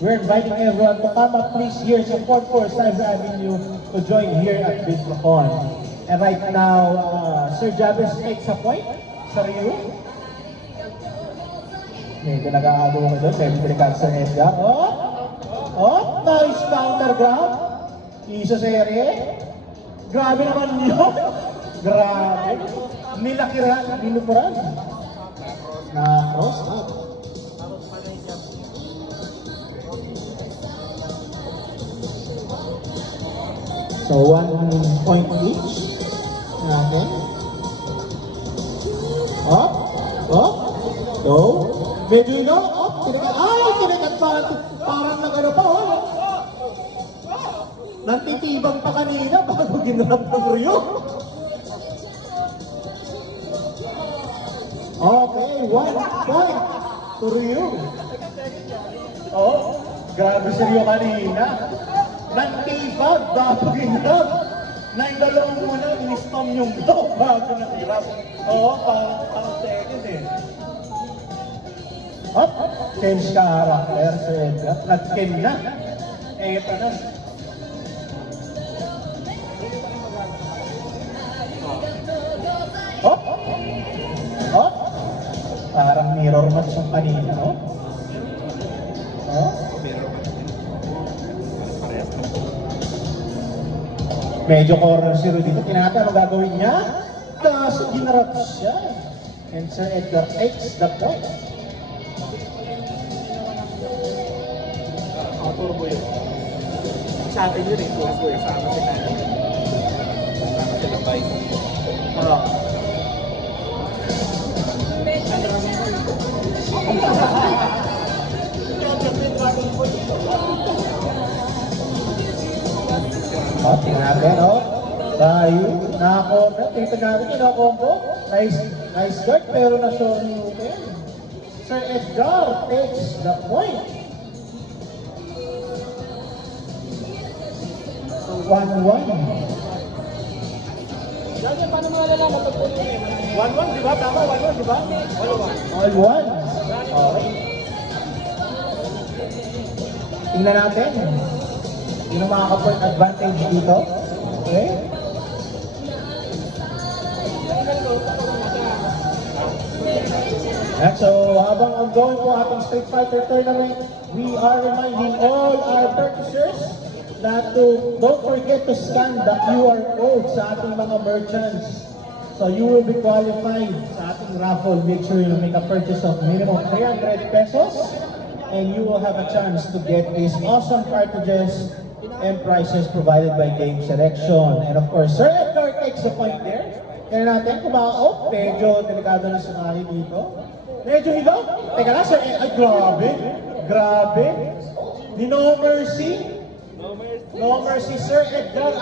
We're inviting everyone to come up please here sa 44 Stars Avenue to join here at Bitmacon. And right now, Sir Jabez takes a point sa Rio. Medyo nag-aagawa mo doon, medyo delikado sa Edgar. Nice counter grab. Isa Sere. Grabe naman yun. Grabe. Nilakiran, nilupuran. Na cross up. So 1 point each. Okay. Up. Go. Medyo no. Up. Tinagat pa. Parang nag-ano pa. Nantitibang pa kanina bago ginrap ng Rio. Okay, 1 point to Rio. Grabe si Rio kanina. Nantibag bago ginrap. Naindalawang muna, in-stom yung block bago nag-grab. Parang second eh. Change character sa Edgar. Nag-ken na. Eto na. Parang mirror match yung kanina, Medyo corner zero dito. Tinata, ano gagawin niya? Tapos ginarap siya. And Sir Edgar takes the point. Turbo yun. Sa atin yun eh, turbo yun. Kasama si Nani. Kasama sila Bison. Tingnan natin, Tayo, naka-corner. Tingnan natin, kinakombo. Nice guard, pero na-show ni Uten. Sir Edgar takes the point. So, 1-1. Lagi, paano mga lalaki pag puno yun? 1-1, di ba? Tama, 1-1, di ba? 1-1. All one. Okay. Tingnan natin. Yung makaka-point advantage dito. Okay? And so, habang ongoing po ating Street Fighter Tournament, we are reminding all our purchasers that don't forget to scan the QR code sa ating mga merchants. So you will be qualified sa ating raffle. Make sure you make a purchase of minimum 300 pesos and you will have a chance to get these awesome cartridges and prizes provided by Game Selection. And of course, Sir Edgar takes the point there. Kaya natin kumaot, medyo delikado na sumali dito. Medyo hilaw. Teka na, Sir Edgar, ay grabe. No mercy. No mercy, Sir Edgar.